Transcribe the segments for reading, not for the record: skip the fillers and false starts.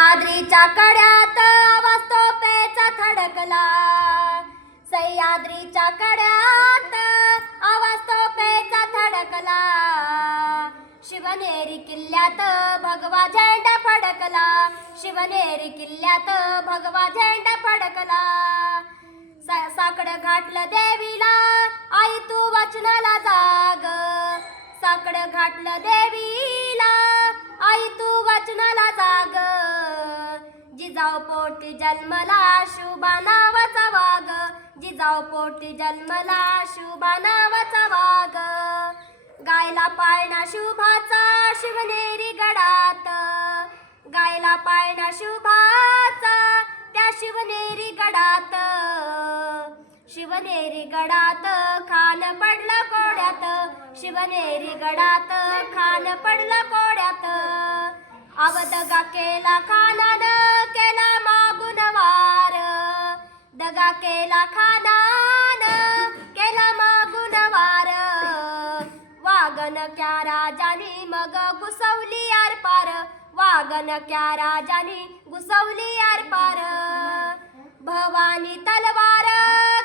सह्याद्रीच्या कड्यात आवाज तोफेचा थडकला. सह्याद्रीच्या कड्यात आवाज तोफेचा थडकला. शिवनेरी किल्ल्यात भगवा झेंडा फडकला. शिवनेरी किल्ल्यात भगवा झेंडा फडकला. साकडं घातलं देवीला आई तू वचनाला जाग. साकडं घातलं देवीला आई तू वचनाला जाग. जिजाऊ पोटी जन्मला शुभा नावाचा वाघ. जिजाऊ पोटी जन्मला शुभा नावाचा वाघ. गायला पाळणा शुभाचा शिवनेरी गडात. गायला पाळणा शुभाचा त्या शिवनेरी गडात. शिवनेरी गडात खान पडला कोड्यात. शिवनेरी गडात खान पडला कोड्यात. दगा केला खानानं केला मागून वार. दगा केला खानानं केला मागून वार. वाघनक्या राजानी मग घुसवली आरपार. वाघनक्या राजानी घुसवली आरपार. भवानी तलवार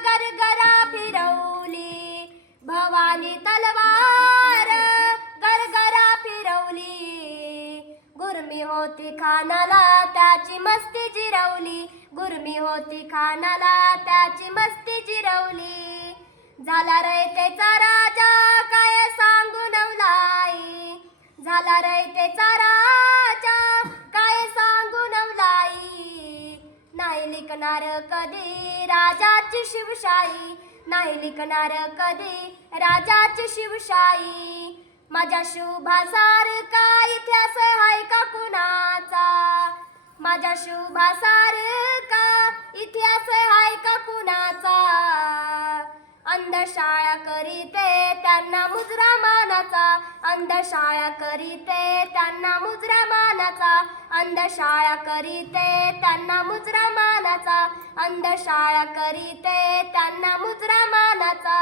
गरगरा फिरवली. भवानी तलवार गरगरा फिरवली. गुरमी होती खानाला त्याची मस्ती जिरवली. गुरमी होती खानाला त्याची मस्ती जिरवली. झाला रयतेचा राजा काय सांगू नवलाई. झाला रयतेचा राजा काय सांगू नवलाई. नाही लिखणार कधी राजाची शिवशाही. नाही लिखणार कधी राजाची शिवशाही. माझ्या शुभासारखा इतिहास हाय का कुणाचा. माझ्या शुभासारखा इतिहास हाय का कुणाचा. अंधशाळा करीते त्यांना मुजरा मानाचा. अंधशाळा करीते त्यांना मुजरा मानाचा. अंधशाळा करीते त्यांना मुजरा मानाचा. अंधशाळा करीते त्यांना मुजरा मानाचा.